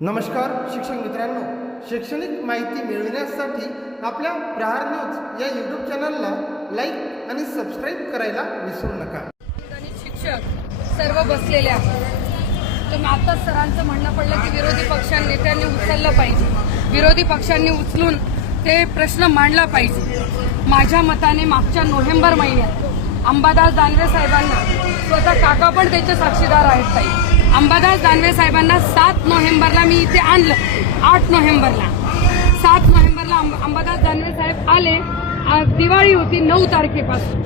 नमस्कार शिक्षक मित्रांनो. शैक्षणिक माहिती मिळविण्यासाठी आपल्या प्रहार न्यूज या यूट्यूब चॅनलला लाईक आणि सबस्क्राईब करायला विसरू नका. आणि शिक्षक सर्व बसलेले आहेत. तर आता सरांचं म्हणणं पडलं की विरोधी पक्षांनी नेत्यांनी उचललं पाहिजे. विरोधी पक्षांनी उचलून ते प्रश्न मांडला पाहिजे. माझ्या मताने मागच्या नोव्हेंबर महिन्यात अंबादास दानवे साहेबांना स्वतः काका पण त्याचे साक्षीदार आहेत ताई. अंबादास दानवे साहेबांना सात नोव्हेंबरला मी इथे आणलं. आठ नोव्हेंबरला. सात नोव्हेंबरला अंबादास दानवे साहेब आले. दिवाळी होती नऊ तारखेपासून.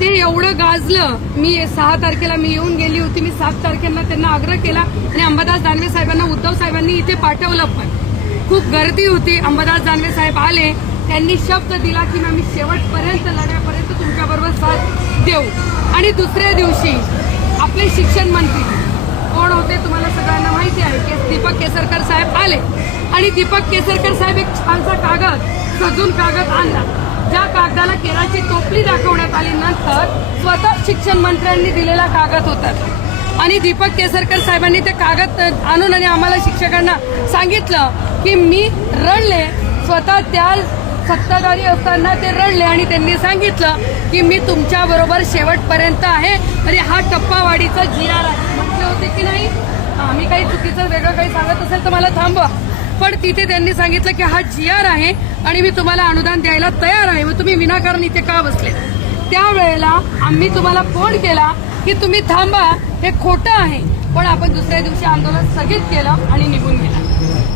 ते एवढं गाजलं. मी सहा तारखेला मी येऊन गेली होती. मी सात तारखेला त्यांना आग्रह केला आणि अंबादास दानवे साहेबांना उद्धव साहेबांनी इथे पाठवलं पण. खूप गर्दी होती. अंबादास दानवे साहेब आले. त्यांनी शब्द दिला की आम्ही शेवटपर्यंत लढ्यापर्यंत तुमच्याबरोबर साथ देऊ. आणि दुसऱ्या दिवशी आपले शिक्षण मंत्री तुम्हाला सगळ्यांना माहिती आहे की दीपक केसरकर साहेब आले. आणि दीपक केसरकर साहेब एक छानसा कागद सजून कागद आणला. ज्या कागदाला केराची टोपली दाखवण्यात आली नंतर स्वतः शिक्षण मंत्र्यांनी दिलेला कागद होता. आणि दीपक केसरकर साहेबांनी ते कागद आणून आणि आम्हाला शिक्षकांना सांगितलं की मी रडले स्वतः त्या सत्ताधारी असताना ते रडले आणि त्यांनी सांगितलं की मी तुमच्या बरोबर शेवटपर्यंत आहे. तरी हा टप्पावाडीचा जी आर आहे म्हटले होते की नाही? आम्ही काही चुकीचं वेगळं काही सांगत असेल तर मला थांबवा पण तिथे त्यांनी सांगितलं की हा जी आर आहे आणि मी तुम्हाला अनुदान द्यायला तयार आहे मग तुम्ही विनाकारण इथे का बसले? त्यावेळेला आम्ही तुम्हाला फोन केला की तुम्ही थांबा हे खोटं आहे. पण आपण दुसऱ्या दिवशी आंदोलन स्थगित केलं आणि निघून गेला.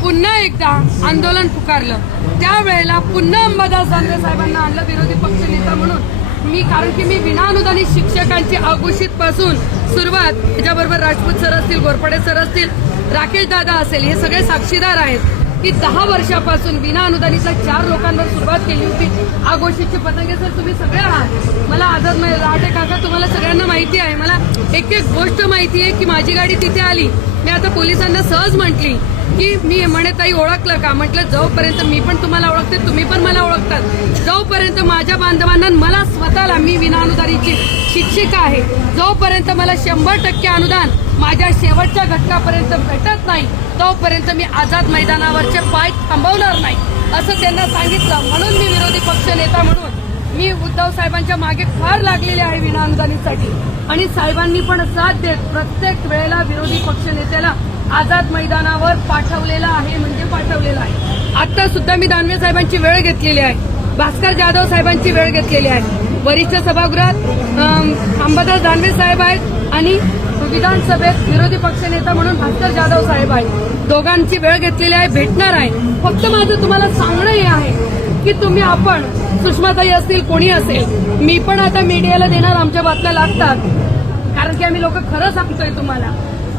पुन्हा एकदा आंदोलन पुकारलं. त्यावेळेला पुन्हा अंबादास दानवे साहेबांना आणलं विरोधी पक्षनेता म्हणून. मी कारण की मी विनाअनुदानित शिक्षकांची अघोषित पासून सुरुवात त्याच्याबरोबर राजपूत सर असतील गोरपडे सर असतील राकेश दादा असेल हे सगळे साक्षीदार आहेत. की दहा वर्षापासून विना अनुदानितल्या चार लोकांवर सुरुवात केली होती. आघोषीची पतंगे सर तुम्ही सगळे आहात. मला आदर मै- काका तुम्हाला सगळ्यांना माहिती आहे. मला एक एक गोष्ट माहिती आहे की माझी गाडी तिथे आली. मी आता पोलिसांना सहज म्हटली की मी म्हणे ताई ओळखलं का? म्हटलं जोपर्यंत मी पण तुम्हाला ओळखते तुम्ही पण मला ओळखतात. जोपर्यंत माझ्या बांधवांना मला स्वतःला मी विना अनुदानीची शिक्षिका आहे जोपर्यंत मला शंभर टक्के अनुदान माझ्या शेवटच्या घटकापर्यंत भेटत नाही तोपर्यंत मी आझाद मैदानावरचे पाय थांबवणार नाही असं त्यांना सांगितलं. म्हणून मी विरोधी पक्ष नेता म्हणून. मी उद्धव साहेबांच्या मागे फार लागलेले आहे विनाअनुदानीसाठी आणि साहेबांनी पण साथ देत प्रत्येक वेळेला विरोधी पक्ष नेत्याला आझाद मैदानावर पाठवलेला आहे म्हणजे पाठवलेला आहे. आता सुद्धा मी दानवे साहेबांची वेळ घेतलेली आहे. भास्कर जाधव साहेबांची वेळ घेतलेली आहे. वरिष्ठ सभागृहात अंबादास दानवे साहेब आहेत आणि विधानसभेत विरोधी पक्षनेता म्हणून भास्कर जाधव साहेब आहे दोघांची वेळ घेतलेली आहे भेटणार आहे. फक्त माझं तुम्हाला सांगणं हे आहे की तुम्ही आपण सुषमाताई असतील कोणी असेल मी पण आता मीडियाला देणार आमच्या बातम्या लागतात. कारण की आम्ही लोक खरं सांगतोय तुम्हाला.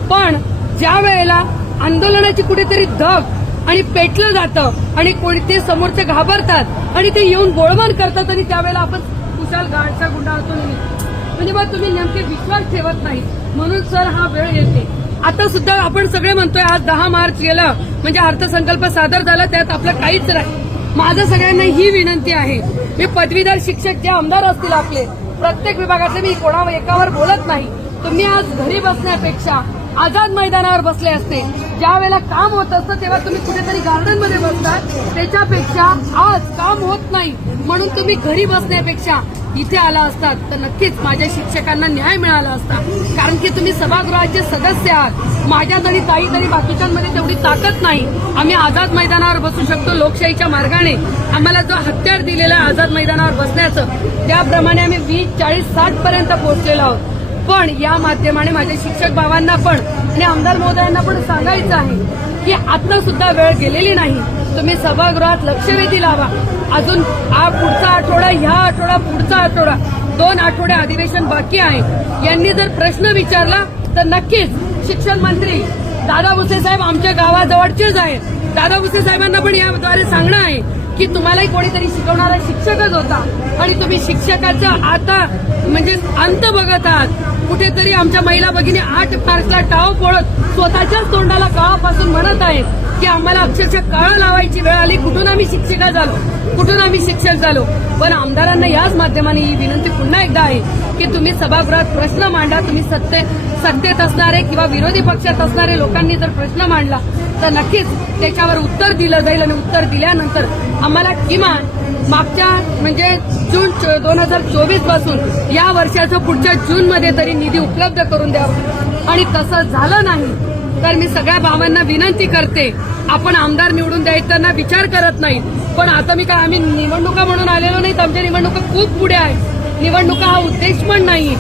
पण ज्या वेळेला आंदोलनाची कुठेतरी धग आणि पेटलं जातं आणि कोणी ते समोरचे घाबरतात आणि ते येऊन गोळमार करतात आणि त्यावेळेला आपण कुशाल गाडच्या गुंडाळतून म्हणजे मग तुम्ही नेमके विश्वास ठेवत नाही म्हणून सर हा वेळ येते. आता सुद्धा आपण सगळे म्हणतोय आज दहा मार्च गेला म्हणजे अर्थसंकल्प सादर झाला त्यात आपलं काहीच नाही. माझं सगळ्यांना ही विनंती आहे. मी पदवीधर शिक्षक जे आमदार असतील आपले प्रत्येक विभागातले मी कोणा एकावर बोलत नाही. तुम्ही आज घरी बसण्यापेक्षा आझाद मैदानावर बसले असते. ज्या वेळेला काम होत असतं तेव्हा तुम्ही कुठेतरी गार्डनमध्ये बसतात. त्याच्यापेक्षा आज काम होत नाही. म्हणून तुम्ही घरी बसण्यापेक्षा इथे आला असतात. तर नक्कीच माझ्या शिक्षकांना न्याय मिळाला असता. कारण की तुम्ही सभागृहाचे सदस्य आहात. माझ्या तरी ताई तरी बाकीच्यांमध्ये तेवढी ताकद नाही. आम्ही आझाद मैदानावर बसू शकतो लोकशाहीच्या मार्गाने. आम्हाला जो हत्यार दिलेला आहे आझाद मैदानावर बसण्याचं त्याप्रमाणे आम्ही वीस चाळीस साठ पर्यंत पोहोचलेलो आहोत. पण या माध्यमाने माझ्या शिक्षक भावांना पण आणि आमदार महोदयांना पण सांगायचं आहे की आता सुद्धा वेळ गेलेली नाही. तुम्ही सभागृहात लक्षवेधी लावा. अजून हा पुढचा आठवडा ह्या आठवडा पुढचा आठवडा दोन आठवडे अधिवेशन बाकी आहे. यांनी जर प्रश्न विचारला तर नक्कीच शिक्षण मंत्री दादा भुसे साहेब आमच्या गावाजवळचेच आहेत. दादा भुसे साहेबांना पण याद्वारे सांगणं आहे की तुम्हालाही कोणीतरी शिकवणारा शिक्षकच होता. आणि तुम्ही शिक्षकाचा आता म्हणजे अंत बघत आहात. कुठेतरी आमच्या महिला भगिनी आठ मार्चला टाव पोळत स्वतःच्याच तोंडाला गावापासून म्हणत आहेत की आम्हाला अक्षरशः कळ लावायची वेळ आली. कुठून आम्ही शिक्षिका झालो? कुठून आम्ही शिक्षक झालो? पण आमदारांना याच माध्यमाने ही विनंती पुन्हा एकदा आहे की तुम्ही सभागृहात प्रश्न मांडा. तुम्ही सत्ते सत्तेत असणारे किंवा विरोधी पक्षात असणारे लोकांनी जर प्रश्न मांडला तर नक्कीच त्याच्यावर उत्तर दिलं जाईल आणि उत्तर दिल्यानंतर आम्हाला किमान मागच्या म्हणजे जून दोन हजार चोवीसपासून या वर्षाचं पुढच्या जून मध्ये तरी निधी उपलब्ध करून द्यावा. आणि तसं झालं नाही तर मी सगळ्या भावांना विनंती करते आपण आमदार निवडून द्यायचा विचार करत नाही. पण आता मी काय आम्ही निवडणुका म्हणून आलेलो नाहीत आमच्या निवडणुका खूप पुढे आहेत. निवडणुका हा उद्देश पण नाही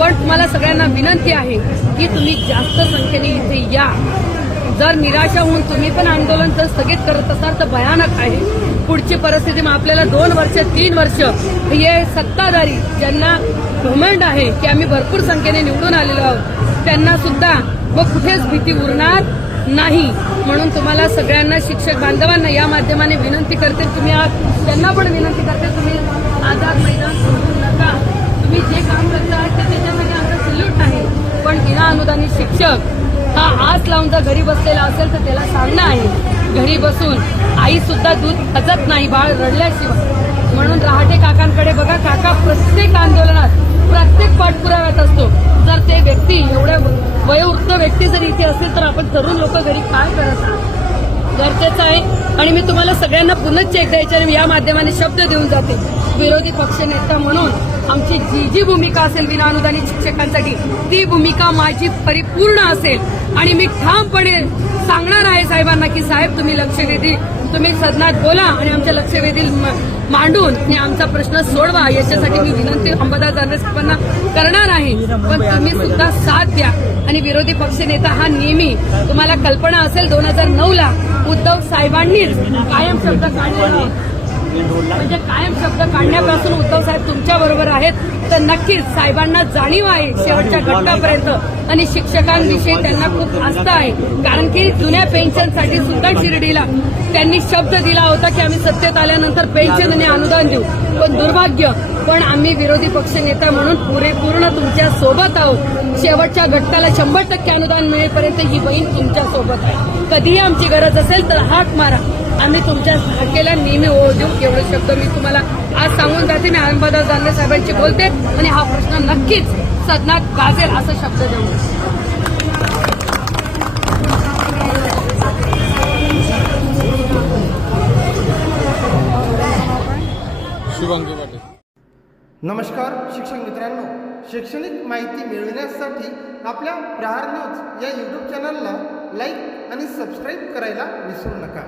पण मला सगळ्यांना विनंती आहे की तुम्ही जास्त संख्येने इथे या. जर निराशा होऊन तुम्ही पण आंदोलन जर स्थगित करत असाल तर भयानक आहे. पुढची परिस्थिती मग आपल्याला दोन वर्ष तीन वर्ष हे सत्ताधारी ज्यांना घुमंड आहे की आम्ही भरपूर संख्येने निवडून आलेलो आहोत त्यांना सुद्धा मग कुठेच भीती उरणार नाही. म्हणून तुम्हाला सगळ्यांना शिक्षक बांधवांना या माध्यमाने विनंती करते. तुम्ही आज त्यांना पण विनंती करते तुम्ही आझाद मैदान सोडू नका. तुम्ही जे काम करता ते त्याच्यासाठी आमचा सल्यूट नाही पण विना अनुदानित शिक्षक हा आस लावून जर घरी बसलेला असेल तर त्याला सांगणं आहे. घरी बसून आई सुद्धा दूध खचत नाही बाळ रडल्याशिवाय. म्हणून रहाटे काकांकडे बघा काका प्रत्येक आंदोलनात प्रत्येक पाठपुराव्यात असतो. जर ते व्यक्ती एवढ्या वयोवृद्ध व्यक्ती जर इथे असतील तर आपण तरुण लोक घरी काय करत आहात? गरजेचं आहे. आणि मी तुम्हाला सगळ्यांना पुनश्च एकदा याच्या या माध्यमाने शब्द देऊन जाते. विरोधी पक्षनेता म्हणून आमची जी जी भूमिका असेल विनाअनुदानित शिक्षकांसाठी ती भूमिका माझी परिपूर्ण असेल. आणि मी ठामपणे सांगणार आहे साहेबांना की साहेब तुम्ही लक्षवेधी तुम्ही सदनात बोला आणि आमच्या लक्षवेधी मांडून आणि आमचा प्रश्न सोडवा. याच्यासाठी मी विनंती अंबादास दानवे साहेबांना करणार आहे. पण तुम्ही सुद्धा साथ द्या. आणि विरोधी पक्षनेता हा नेहमी. तुम्हाला कल्पना असेल दोन हजार नऊ ला उद्धव साहेबांनीच कायम शब्द काढलेला म्हणजे कायम शब्द काढण्यापासून उद्धव साहेब तुमच्या बरोबर आहेत. तर नक्कीच साहेबांना जाणीव आहे शेवटच्या घटकापर्यंत. आणि शिक्षकांविषयी त्यांना खूप आस्था आहे. कारण की जुन्या पेन्शनसाठी सुद्धा शिर्डीला त्यांनी शब्द दिला होता की आम्ही सत्तेत आल्यानंतर पेन्शन आणि अनुदान देऊ. पण दुर्भाग्य पण आम्ही विरोधी पक्षनेता म्हणून पुरेपूर्ण तुमच्यासोबत आहोत. शेवटच्या घटकाला शंभर टक्के अनुदान मिळेपर्यंत ही बहीण तुमच्यासोबत आहे. कधीही आमची गरज असेल तर हाक मारा. आम्ही तुमच्या हाकेला नेहमी ओळ देऊ. एवढे शब्द मी तुम्हाला आज सांगून जाते. मी अंबादास दानवे साहेबांची बोलते. आणि हा प्रश्न नक्कीच सदनात गाजेल असं शब्द देऊ. नमस्कार शिक्षक मित्रांनो. शैक्षणिक माहिती मिळविण्यासाठी आपल्या प्रहार न्यूज या यूट्यूब चॅनलला लाईक आणि सबस्क्राईब करायला विसरू नका.